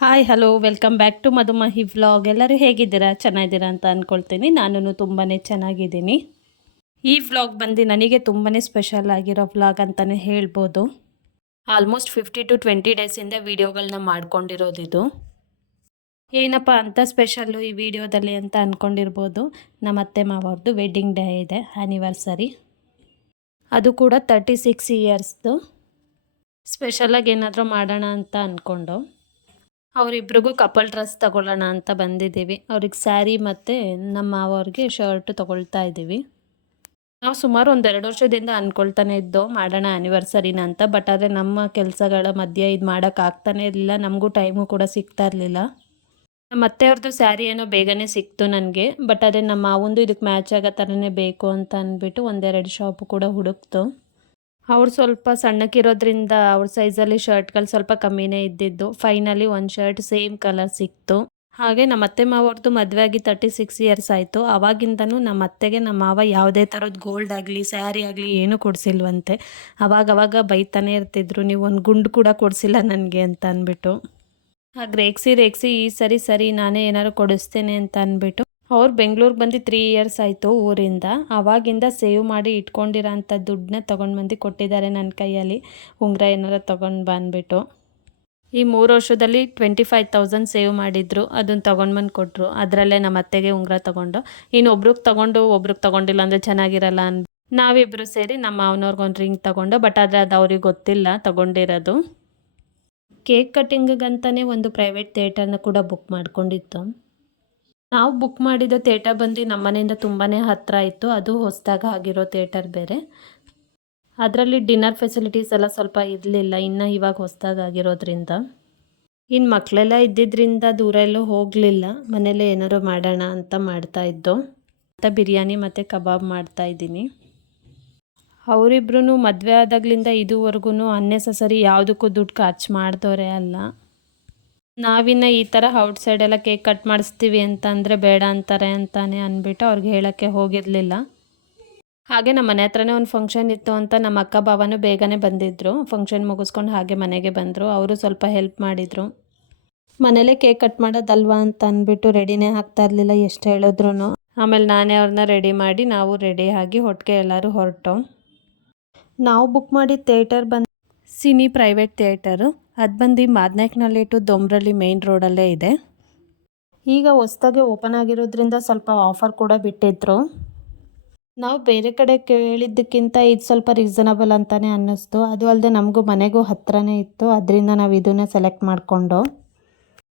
Hi hello welcome back to Madhumahi vlog. ಎಲ್ಲರೂ ಹೇಗಿದ್ದೀರಾ? ಚೆನ್ನಾಗಿದ್ದೀರಾ ಅಂತ ಅಂದ್ಕೊಳ್ತೀನಿ. ನಾನು ತುಂಬಾ ಚೆನ್ನಾಗಿದ್ದೀನಿ. ಈ ವ್ಲಾಗ್ ಬಂದು ನನಗೆ ತುಂಬಾ ಸ್ಪೆಷಲ್ ಆಗಿರೋ ವ್ಲಾಗ್ ಅಂತಲೇ ಹೇಳ್ಬೋದು. Almost 50 to 20 ಡೇಸಿಂದ ವೀಡಿಯೋಗಳನ್ನ ಮಾಡ್ಕೊಂಡಿರೋದಿದು. ಏನಪ್ಪ ಅಂತ ಸ್ಪೆಷಲ್ಲು ಈ ವಿಡಿಯೋದಲ್ಲಿ ಅಂತ ಅಂದ್ಕೊಂಡಿರ್ಬೋದು. ನಮ್ಮ ಅತ್ತೆ ಮಾವವ್ರದ್ದು ವೆಡ್ಡಿಂಗ್ ಡೇ ಇದೆ, ಆ್ಯನಿವರ್ಸರಿ. ಅದು ಕೂಡ 36 ಇಯರ್ಸ್ದು. ಸ್ಪೆಷಲಾಗಿ ಏನಾದರೂ ಮಾಡೋಣ ಅಂತ ಅಂದ್ಕೊಂಡು ಅವರಿಬ್ರಿಗೂ ಕಪಲ್ ಡ್ರೆಸ್ ತೊಗೊಳ್ಳೋಣ ಅಂತ ಬಂದಿದ್ದೀವಿ. ಅವ್ರಿಗೆ ಸ್ಯಾರಿ ಮತ್ತು ನಮ್ಮ ಮಾವವ್ರಿಗೆ ಶರ್ಟ್ ತೊಗೊಳ್ತಾ ಇದ್ದೀವಿ. ನಾವು ಸುಮಾರು ಒಂದು 2 ವರ್ಷದಿಂದ ಅಂದ್ಕೊಳ್ತಾನೆ ಇದ್ದೋ ಮಾಡೋಣ ಆ್ಯನಿವರ್ಸರಿನ ಅಂತ. ಬಟ್ ಆದರೆ ನಮ್ಮ ಕೆಲಸಗಳ ಮಧ್ಯೆ ಇದು ಮಾಡೋಕ್ಕಾಗ್ತಾನೆ ಇರಲಿಲ್ಲ. ನಮಗೂ ಟೈಮು ಕೂಡ ಸಿಗ್ತಾ ಇರಲಿಲ್ಲ. ನಮ್ಮ ಅತ್ತೆಯವ್ರದ್ದು ಸ್ಯಾರಿ ಏನೋ ಬೇಗನೆ ಸಿಕ್ತು ನನಗೆ. ಬಟ್ ಅದೇ ನಮ್ಮ ಮಾವಂದು ಇದಕ್ಕೆ ಮ್ಯಾಚ್ ಆಗೋ ಥರನೇ ಬೇಕು ಅಂತ ಅಂದ್ಬಿಟ್ಟು 1-2 ಶಾಪು ಕೂಡ ಹುಡುಕ್ತು. ಅವ್ರು ಸ್ವಲ್ಪ ಸಣ್ಣಕ್ಕಿರೋದ್ರಿಂದ ಅವ್ರ ಸೈಜಲ್ಲಿ ಶರ್ಟ್ಗಳು ಸ್ವಲ್ಪ ಕಮ್ಮಿನೇ ಇದ್ದಿದ್ದು. ಫೈನಲಿ ಒಂದು ಶರ್ಟ್ ಸೇಮ್ ಕಲರ್ ಸಿಕ್ತು. ಹಾಗೆ ನಮ್ಮ ಅತ್ತೆ ಮಾವವ್ರದ್ದು ಮದುವೆ ಆಗಿ 36 ಇಯರ್ಸ್ ಆಯಿತು. ಆವಾಗಿಂದನೂ ನಮ್ಮ ಅತ್ತೆಗೆ ನಮ್ಮ ಮಾವ ಯಾವುದೇ ಥರದ್ದು ಗೋಲ್ಡ್ ಆಗಲಿ ಸ್ಯಾರಿ ಆಗಲಿ ಏನೂ ಕೊಡಿಸಿಲ್ವಂತೆ. ಅವಾಗವಾಗ ಬೈತಾನೆ ಇರ್ತಿದ್ರು, ನೀವು ಒಂದು ಗುಂಡು ಕೂಡ ಕೊಡಿಸಿಲ್ಲ ನನಗೆ ಅಂತ ಅಂದ್ಬಿಟ್ಟು. ಹಾಗೆ ರೇಗಿಸಿ ಈ ಸರಿ ನಾನೇ ಏನಾದ್ರು ಕೊಡಿಸ್ತೇನೆ ಅಂತ ಅಂದ್ಬಿಟ್ಟು ಅವ್ರು ಬೆಂಗಳೂರಿಗೆ ಬಂದು 3 ಇಯರ್ಸ್ ಆಯಿತು ಊರಿಂದ. ಆವಾಗಿಂದ ಸೇವ್ ಮಾಡಿ ಇಟ್ಕೊಂಡಿರೋ ಅಂಥ ದುಡ್ಡನ್ನ ತೊಗೊಂಡು ಬಂದು ಕೊಟ್ಟಿದ್ದಾರೆ ನನ್ನ ಕೈಯಲ್ಲಿ. ಉಂಗುರ ಏನಾರು ತೊಗೊಂಡು ಬಂದುಬಿಟ್ಟು ಈ 3 ವರ್ಷದಲ್ಲಿ 25,000 ಸೇವ್ ಮಾಡಿದ್ರು. ಅದನ್ನು ತೊಗೊಂಡು ಬಂದು ಕೊಟ್ಟರು. ಅದರಲ್ಲೇ ನಮ್ಮ ಅತ್ತೆಗೆ ಉಂಗುರ ತೊಗೊಂಡು, ಇನ್ನು ಒಬ್ರಿಗೆ ತೊಗೊಂಡಿಲ್ಲ ಅಂದರೆ ಚೆನ್ನಾಗಿರಲ್ಲ ನಾವಿಬ್ಬರು ಸೇರಿ ನಮ್ಮ ಮಾವನವ್ರಿಗೊಂದು ರಿಂಗ್ ತೊಗೊಂಡು. ಬಟ್ ಆದರೆ ಅದು ಅವ್ರಿಗೆ ಗೊತ್ತಿಲ್ಲ ತೊಗೊಂಡಿರೋದು. ಕೇಕ್ ಕಟ್ಟಿಂಗಂತಲೇ ಒಂದು ಪ್ರೈವೇಟ್ ಥಿಯೇಟರ್ನ ಕೂಡ ಬುಕ್ ಮಾಡ್ಕೊಂಡಿತ್ತು. ನಾವು ಬುಕ್ ಮಾಡಿದ ಥಿಯೇಟರ್ ಬಂದು ನಮ್ಮ ಮನೆಯಿಂದ ತುಂಬಾ ಹತ್ತಿರ ಇತ್ತು. ಅದು ಹೊಸದಾಗಿ ಆಗಿರೋ ಥಿಯೇಟರ್ ಬೇರೆ. ಅದರಲ್ಲಿ ಡಿನ್ನರ್ ಫೆಸಿಲಿಟೀಸ್ ಎಲ್ಲ ಸ್ವಲ್ಪ ಇರಲಿಲ್ಲ, ಇನ್ನು ಇವಾಗ ಹೊಸದಾಗಿ ಆಗಿರೋದ್ರಿಂದ. ಇನ್ನು ಮಕ್ಕಳೆಲ್ಲ ಇದ್ದಿದ್ದರಿಂದ ದೂರ ಎಲ್ಲೂ ಹೋಗಲಿಲ್ಲ. ಮನೇಲೇ ಏನಾದ್ರು ಮಾಡೋಣ ಅಂತ ಮಾಡ್ತಾಯಿದ್ದೋ. ಮತ್ತು ಬಿರಿಯಾನಿ ಮತ್ತು ಕಬಾಬ್ ಮಾಡ್ತಾಯಿದ್ದೀನಿ. ಅವರಿಬ್ರು ಮದುವೆ ಆದಾಗಲಿಂದ ಇದುವರೆಗೂ ಅನ್ನೆಸಸರಿ ಯಾವುದಕ್ಕೂ ದುಡ್ಡು ಖರ್ಚು ಮಾಡಿದವರೇ ಅಲ್ಲ. ನಾವಿನ್ನು ಈ ಥರ ಔಟ್ಸೈಡೆಲ್ಲ ಕೇಕ್ ಕಟ್ ಮಾಡಿಸ್ತೀವಿ ಅಂತ ಅಂದರೆ ಬೇಡ ಅಂತಾರೆ ಅಂತಾನೆ ಅಂದ್ಬಿಟ್ಟು ಅವ್ರಿಗೆ ಹೇಳೋಕ್ಕೆ ಹೋಗಿರಲಿಲ್ಲ. ಹಾಗೆ ನಮ್ಮ ಮನೆ ಹತ್ರನೇ ಒಂದು ಫಂಕ್ಷನ್ ಇತ್ತು ಅಂತ ನಮ್ಮ ಅಕ್ಕ ಭಾವನೂ ಬೇಗನೆ ಬಂದಿದ್ದರು. ಫಂಕ್ಷನ್ ಮುಗಿಸ್ಕೊಂಡು ಹಾಗೆ ಮನೆಗೆ ಬಂದರು. ಅವರು ಸ್ವಲ್ಪ ಹೆಲ್ಪ್ ಮಾಡಿದರು. ಮನೇಲೇ ಕೇಕ್ ಕಟ್ ಮಾಡೋದಲ್ವಾ ಅಂತ ಅಂದ್ಬಿಟ್ಟು ರೆಡಿನೇ ಆಗ್ತಾ ಇರಲಿಲ್ಲ ಎಷ್ಟು ಹೇಳಿದ್ರು. ಆಮೇಲೆ ನಾನೇ ಅವ್ರನ್ನ ರೆಡಿ ಮಾಡಿ ನಾವು ರೆಡಿ ಆಗಿ ಒಟ್ಟಿಗೆ ಎಲ್ಲರೂ ಹೊರಟು. ನಾವು ಬುಕ್ ಮಾಡಿದ ಥಿಯೇಟರ್ ಬಂದು ಸಿನಿ ಪ್ರೈವೇಟ್ ಥಿಯೇಟರು. ಅದು ಬಂದು ಮಾದನಾಯಕನಹಳ್ಳಿ ಟು ದೊಂಬ್ರಳ್ಳಿ ಮೇನ್ ರೋಡಲ್ಲೇ ಇದೆ. ಈಗ ಹೊಸದಾಗಿ ಓಪನ್ ಆಗಿರೋದ್ರಿಂದ ಸ್ವಲ್ಪ ಆಫರ್ ಕೂಡ ಬಿಟ್ಟಿದ್ರು. ನಾವು ಬೇರೆ ಕಡೆ ಕೇಳಿದ್ದಕ್ಕಿಂತ ಇದು ಸ್ವಲ್ಪ ರೀಸನಬಲ್ ಅಂತಲೇ ಅನ್ನಿಸ್ತು. ಅದು ಅಲ್ಲದೆ ನಮಗೂ ಮನೆಗೂ ಹತ್ತಿರನೇ ಇತ್ತು. ಅದರಿಂದ ನಾವು ಇದನ್ನೇ ಸೆಲೆಕ್ಟ್ ಮಾಡಿಕೊಂಡು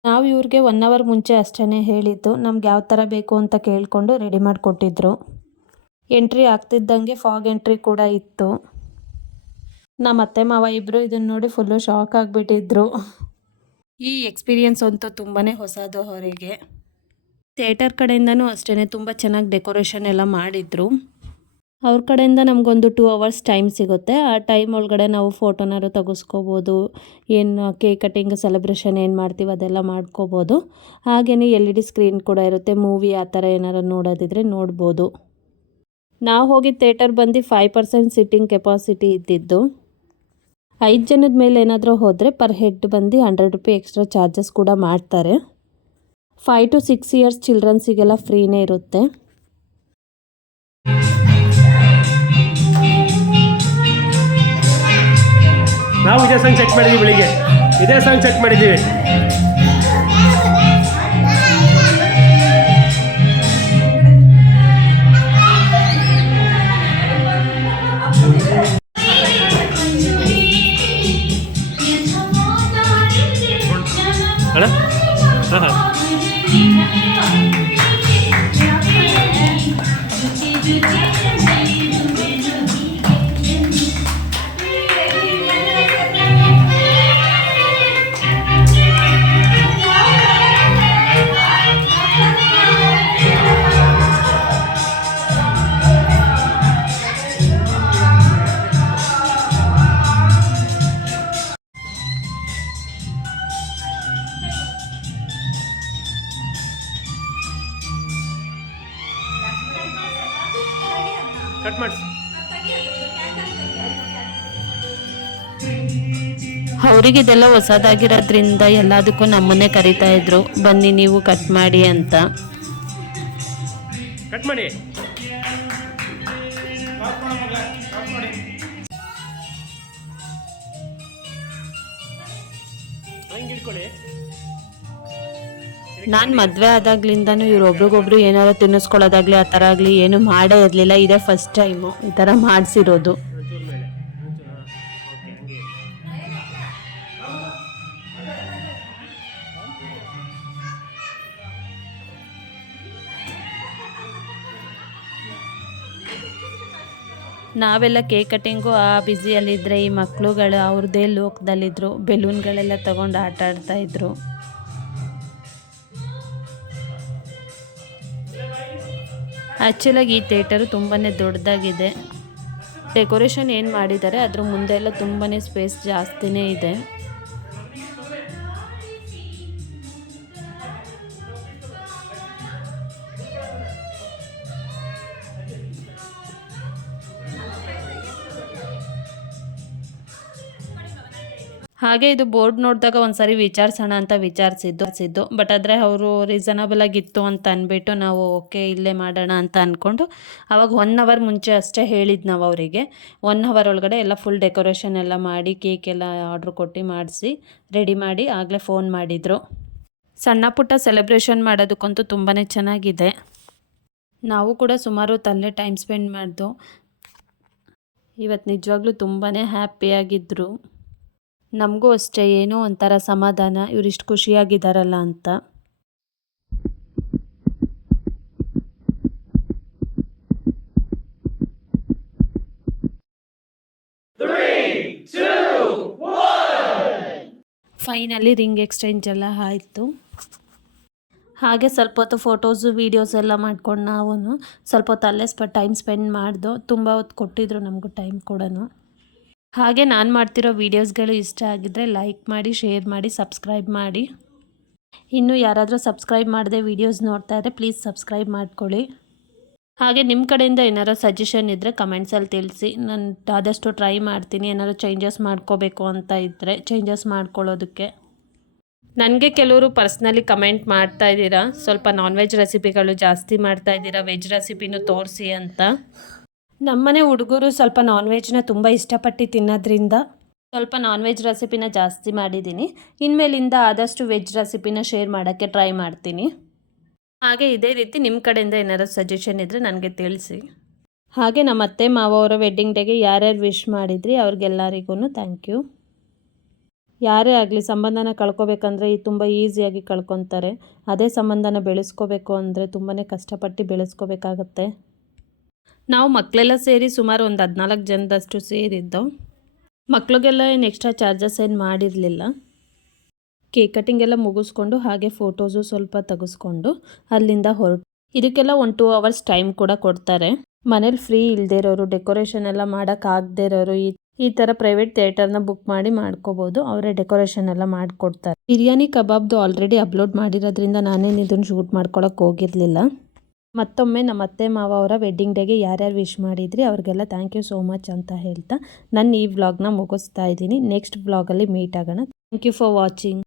ನಾವು ಇವ್ರಿಗೆ 1 ಅವರ್ ಮುಂಚೆ ಅಷ್ಟೇ ಹೇಳಿದ್ದು. ನಮ್ಗೆ ಯಾವ ಥರ ಬೇಕು ಅಂತ ಕೇಳಿಕೊಂಡು ರೆಡಿ ಮಾಡಿಕೊಟ್ಟಿದ್ರು. ಎಂಟ್ರಿ ಆಗ್ತಿದ್ದಂಗೆ ಫಾಗ್ ಎಂಟ್ರಿ ಕೂಡ ಇತ್ತು. ನಮ್ಮ ಅತ್ತೆ ಮಾವ ಇಬ್ಬರು ಇದನ್ನು ನೋಡಿ ಫುಲ್ಲು ಶಾಕ್ ಆಗಿಬಿಟ್ಟಿದ್ರು. ಈ ಎಕ್ಸ್ಪೀರಿಯನ್ಸ್ ಅಂತೂ ತುಂಬಾ ಹೊಸದು ಅವರಿಗೆ. ಥಿಯೇಟರ್ ಕಡೆಯಿಂದನೂ ಅಷ್ಟೇ ತುಂಬ ಚೆನ್ನಾಗಿ ಡೆಕೋರೇಷನ್ ಎಲ್ಲ ಮಾಡಿದರು. ಅವ್ರ ಕಡೆಯಿಂದ ನಮಗೊಂದು 2 ಅವರ್ಸ್ ಟೈಮ್ ಸಿಗುತ್ತೆ. ಆ ಟೈಮ್ ಒಳಗಡೆ ನಾವು ಫೋಟೋನಾರು ತೆಗೆಸ್ಕೋಬೋದು. ಏನು ಕೇಕ್ ಕಟ್ಟಿಂಗ್ ಸೆಲೆಬ್ರೇಷನ್ ಏನು ಮಾಡ್ತೀವಿ ಅದೆಲ್ಲ ಮಾಡ್ಕೋಬೋದು. ಹಾಗೆಯೇ LED ಸ್ಕ್ರೀನ್ ಕೂಡ ಇರುತ್ತೆ. ಮೂವಿ ಆ ಥರ ಏನಾರು ನೋಡೋದಿದ್ರೆ ನೋಡ್ಬೋದು. ನಾವು ಹೋಗಿದ್ದ ಥಿಯೇಟರ್ ಬಂದು 5% ಸಿಟ್ಟಿಂಗ್ ಕೆಪಾಸಿಟಿ ಇದ್ದಿದ್ದು. 5 ಜನದ ಮೇಲೆ ಏನಾದರೂ ಹೋದರೆ ಪರ್ ಹೆಡ್ ಬಂದು 100 ರೂಪಾಯಿ ಎಕ್ಸ್ಟ್ರಾ ಚಾರ್ಜಸ್ ಕೂಡ ಮಾಡ್ತಾರೆ. 5 to 6 ಇಯರ್ಸ್ ಚಿಲ್ಡ್ರನ್ಸಿಗೆಲ್ಲ ಫ್ರೀನೇ ಇರುತ್ತೆ. ನಾವು ಇದೇ ಸಾಂಗ್ ಚೆಕ್ ಮಾಡಿದ್ದೀವಿ, ಬೆಳಿಗ್ಗೆ ಇದೇ ಸಾಂಗ್ ಚೆಕ್ ಮಾಡಿದ್ದೀವಿ. ಅಣ್ಣ ಹಾಂ ಹಾಂ ಅವರಿಗೆ ಇದೆಲ್ಲ ಹೊಸದಾಗಿರೋದ್ರಿಂದ ಎಲ್ಲದಕ್ಕೂ ನಮ್ಮನ್ನೇ ಕರಿತಾ ಇದ್ರು, ಬನ್ನಿ ನೀವು ಕಟ್ ಮಾಡಿ ಅಂತ. ಕಟ್ ಮಾಡಿ. ಹಂಗೆ ಇಟ್ಕೊಳ್ಳಿ. ನಾನು ಮದುವೆ ಆದಾಗ್ಲಿಂದನೂ ಇವ್ರೊಬ್ರಿಗೊಬ್ರು ಏನಾದ್ರು ತಿನ್ನಿಸ್ಕೊಳ್ಳೋದಾಗ್ಲಿ ಆ ಥರ ಆಗಲಿ ಏನು ಮಾಡೇ ಇರಲಿಲ್ಲ. ಇದೇ ಫಸ್ಟ್ ಟೈಮು ಈ ಥರ ಮಾಡಿಸಿರೋದು. ಒಂಚೂರು ಮೇಲೆ ಒಂಚೂರು. ಓಕೆ ಹಂಗೆ. ನಾವೆಲ್ಲ ಕೇಕ್ ಕಟ್ಟಿಂಗು ಆ ಬ್ಯುಸಿಯಲ್ಲಿದ್ದರೆ ಈ ಮಕ್ಕಳುಗಳು ಅವ್ರದ್ದೇ ಲೋಕದಲ್ಲಿದ್ದರು. ಬೆಲೂನ್ಗಳೆಲ್ಲ ತೊಗೊಂಡು ಆಟ ಆಡ್ತಾಯಿದ್ರು. ಆ್ಯಕ್ಚುಲಾಗಿ ಈ ಥಿಯೇಟರು ತುಂಬಾ ದೊಡ್ಡದಾಗಿದೆ. ಡೆಕೋರೇಷನ್ ಏನು ಮಾಡಿದ್ದಾರೆ ಅದ್ರ ಮುಂದೆ ಎಲ್ಲ ತುಂಬಾ ಸ್ಪೇಸ್ ಜಾಸ್ತಿನೇ ಇದೆ. ಹಾಗೆ ಇದು ಬೋರ್ಡ್ ನೋಡಿದಾಗ ಒಂದ್ಸರಿ ವಿಚಾರಿಸೋಣ ಅಂತ ವಿಚಾರಿಸಿದ್ದು ಬಟ್ ಆದರೆ ಅವರು ರೀಸನಬಲ್ ಆಗಿತ್ತು ಅಂತ ಅಂದ್ಬಿಟ್ಟು ನಾವು ಓಕೆ ಇಲ್ಲೇ ಮಾಡೋಣ ಅಂತ ಅಂದ್ಕೊಂಡು ಆವಾಗ 1 ಅವರ್ ಮುಂಚೆ ಅಷ್ಟೇ ಹೇಳಿದ್ದು ನಾವು ಅವರಿಗೆ. 1 ಅವರ್ ಒಳಗಡೆ ಎಲ್ಲ ಫುಲ್ ಡೆಕೋರೇಷನ್ ಎಲ್ಲ ಮಾಡಿ ಕೇಕ್ ಎಲ್ಲ ಆರ್ಡ್ರ್ ಕೊಟ್ಟು ಮಾಡಿಸಿ ರೆಡಿ ಮಾಡಿ ಆಗಲೇ ಫೋನ್ ಮಾಡಿದರು. ಸಣ್ಣ ಪುಟ್ಟ ಸೆಲೆಬ್ರೇಷನ್ ಮಾಡೋದಕ್ಕಂತೂ ತುಂಬಾ ಚೆನ್ನಾಗಿದೆ. ನಾವು ಕೂಡ ಸುಮಾರು ತಲ್ಲೇ ಟೈಮ್ ಸ್ಪೆಂಡ್ ಮಾಡ್ದು. ಇವತ್ತು ನಿಜವಾಗ್ಲೂ ತುಂಬಾ ಹ್ಯಾಪಿಯಾಗಿದ್ದರು. ನಮಗೂ ಅಷ್ಟೇ ಏನೋ ಒಂಥರ ಸಮಾಧಾನ, ಇವರಿಷ್ಟು ಖುಷಿಯಾಗಿದ್ದಾರಲ್ಲ ಅಂತ. ಫೈನಲಿ ರಿಂಗ್ ಎಕ್ಸ್ಚೇಂಜ್ ಎಲ್ಲ ಆಯಿತು. ಹಾಗೆ ಸ್ವಲ್ಪ ಹೊತ್ತು ಫೋಟೋಸು ವೀಡಿಯೋಸ್ ಎಲ್ಲ ಮಾಡ್ಕೊಂಡು ನಾವು ಸ್ವಲ್ಪ ಹೊತ್ತು ಅಲ್ಲೇ ಟೈಮ್ ಸ್ಪೆಂಡ್ ಮಾಡ್ದು. ತುಂಬ ಹೊತ್ತು ಕೊಟ್ಟಿದ್ರು ನಮಗೂ ಟೈಮ್ ಕೂಡ. ಹಾಗೆ ನಾನು ಮಾಡ್ತಿರೋ ವೀಡಿಯೋಸ್ಗಳು ಇಷ್ಟ ಆಗಿದ್ದರೆ ಲೈಕ್ ಮಾಡಿ, ಶೇರ್ ಮಾಡಿ, ಸಬ್ಸ್ಕ್ರೈಬ್ ಮಾಡಿ. ಇನ್ನು ಯಾರಾದರೂ ಸಬ್ಸ್ಕ್ರೈಬ್ ಮಾಡದೆ ವೀಡಿಯೋಸ್ ನೋಡ್ತಾ ಇದ್ದರೆ ಪ್ಲೀಸ್ ಸಬ್ಸ್ಕ್ರೈಬ್ ಮಾಡ್ಕೊಳ್ಳಿ. ಹಾಗೆ ನಿಮ್ಮ ಕಡೆಯಿಂದ ಏನಾದ್ರು ಸಜೆಷನ್ ಇದ್ದರೆ ಕಮೆಂಟ್ಸಲ್ಲಿ ತಿಳಿಸಿ. ನಾನು ಆದಷ್ಟು ಟ್ರೈ ಮಾಡ್ತೀನಿ. ಏನಾದರೂ ಚೇಂಜಸ್ ಮಾಡ್ಕೋಬೇಕು ಅಂತ ಇದ್ದರೆ ಚೇಂಜಸ್ ಮಾಡ್ಕೊಳ್ಳೋದಕ್ಕೆ. ನನಗೆ ಕೆಲವರು ಪರ್ಸ್ನಲಿ ಕಮೆಂಟ್ ಮಾಡ್ತಾ ಇದ್ದೀರಾ, ಸ್ವಲ್ಪ ನಾನ್ ವೆಜ್ ರೆಸಿಪಿಗಳು ಜಾಸ್ತಿ ಮಾಡ್ತಾ ಇದ್ದೀರಾ, ವೆಜ್ ರೆಸಿಪಿನೂ ತೋರಿಸಿ ಅಂತ. ನಮ್ಮನೆ ಹುಡುಗರು ಸ್ವಲ್ಪ ನಾನ್ ವೆಜ್ನ ತುಂಬ ಇಷ್ಟಪಟ್ಟು ತಿನ್ನೋದ್ರಿಂದ ಸ್ವಲ್ಪ ನಾನ್ ವೆಜ್ ರೆಸಿಪಿನ ಜಾಸ್ತಿ ಮಾಡಿದ್ದೀನಿ. ಇನ್ಮೇಲಿಂದ ಆದಷ್ಟು ವೆಜ್ ರೆಸಿಪಿನ ಶೇರ್ ಮಾಡೋಕ್ಕೆ ಟ್ರೈ ಮಾಡ್ತೀನಿ. ಹಾಗೆ ಇದೇ ರೀತಿ ನಿಮ್ಮ ಕಡೆಯಿಂದ ಏನಾದರೂ ಸಜೆಷನ್ ಇದ್ದರೆ ನನಗೆ ತಿಳಿಸಿ. ಹಾಗೆ ನಮ್ಮ ಅತ್ತೆ ಮಾವ ಅವರ ವೆಡ್ಡಿಂಗ್ ಡೇಗೆ ಯಾರ್ಯಾರು ವಿಶ್ ಮಾಡಿದ್ರಿ ಅವ್ರಿಗೆಲ್ಲರಿಗೂ ಥ್ಯಾಂಕ್ ಯು. ಯಾರೇ ಆಗಲಿ ಸಂಬಂಧನ ಕಳ್ಕೊಬೇಕಂದ್ರೆ ತುಂಬ ಈಸಿಯಾಗಿ ಕಳ್ಕೊತಾರೆ. ಅದೇ ಸಂಬಂಧನ ಬೆಳೆಸ್ಕೋಬೇಕು ಅಂದರೆ ತುಂಬಾ ಕಷ್ಟಪಟ್ಟು ಬೆಳೆಸ್ಕೋಬೇಕಾಗತ್ತೆ. ನಾವು ಮಕ್ಕಳೆಲ್ಲ ಸೇರಿ ಸುಮಾರು ಒಂದು 14 ಜನದಷ್ಟು ಸೇರಿದ್ದು. ಮಕ್ಕಳಿಗೆಲ್ಲ ಏನು ಎಕ್ಸ್ಟ್ರಾ ಚಾರ್ಜಸ್ ಏನು ಮಾಡಿರಲಿಲ್ಲ. ಕೇಕ್ ಕಟ್ಟಿಂಗ್ ಎಲ್ಲ ಮುಗಿಸ್ಕೊಂಡು ಹಾಗೆ ಫೋಟೋಸು ಸ್ವಲ್ಪ ತೆಗೆಸ್ಕೊಂಡು ಅಲ್ಲಿಂದ ಹೊರಟು. ಇದಕ್ಕೆಲ್ಲ 1-2 ಅವರ್ಸ್ ಟೈಮ್ ಕೂಡ ಕೊಡ್ತಾರೆ. ಮನೇಲಿ ಫ್ರೀ ಇಲ್ಲದೇ ಇರೋರು, ಡೆಕೋರೇಷನ್ ಎಲ್ಲ ಮಾಡೋಕ್ಕಾಗದೇ ಇರೋರು ಈ ಥರ ಪ್ರೈವೇಟ್ ಥಿಯೇಟರ್ನ ಬುಕ್ ಮಾಡಿ ಮಾಡ್ಕೋಬೋದು. ಅವರೇ ಡೆಕೋರೇಷನ್ ಎಲ್ಲ ಮಾಡಿಕೊಡ್ತಾರೆ. ಬಿರಿಯಾನಿ ಕಬಾಬ್ದು ಆಲ್ರೆಡಿ ಅಪ್ಲೋಡ್ ಮಾಡಿರೋದ್ರಿಂದ ನಾನೇನು ಇದನ್ನು ಶೂಟ್ ಮಾಡ್ಕೊಳಕ್ಕೆ ಹೋಗಿರಲಿಲ್ಲ. ಮತ್ತೊಮ್ಮೆ ನಮ್ಮ ಅತ್ತೆ ಮಾವ ಅವರ ವೆಡ್ಡಿಂಗ್ ಡೇಗೆ ಯಾರ್ಯಾರು ವಿಶ್ ಮಾಡಿದ್ರಿ ಅವ್ರಿಗೆಲ್ಲ ಥ್ಯಾಂಕ್ ಯು ಸೋ ಮಚ್ ಅಂತ ಹೇಳ್ತಾ ನಾನು ಈ ವ್ಲಾಗ್ನ ಮುಗಿಸ್ತಾ ಇದ್ದೀನಿ. ನೆಕ್ಸ್ಟ್ ವ್ಲಾಗಲ್ಲಿ ಮೀಟ್ ಆಗೋಣ. Thank you for watching.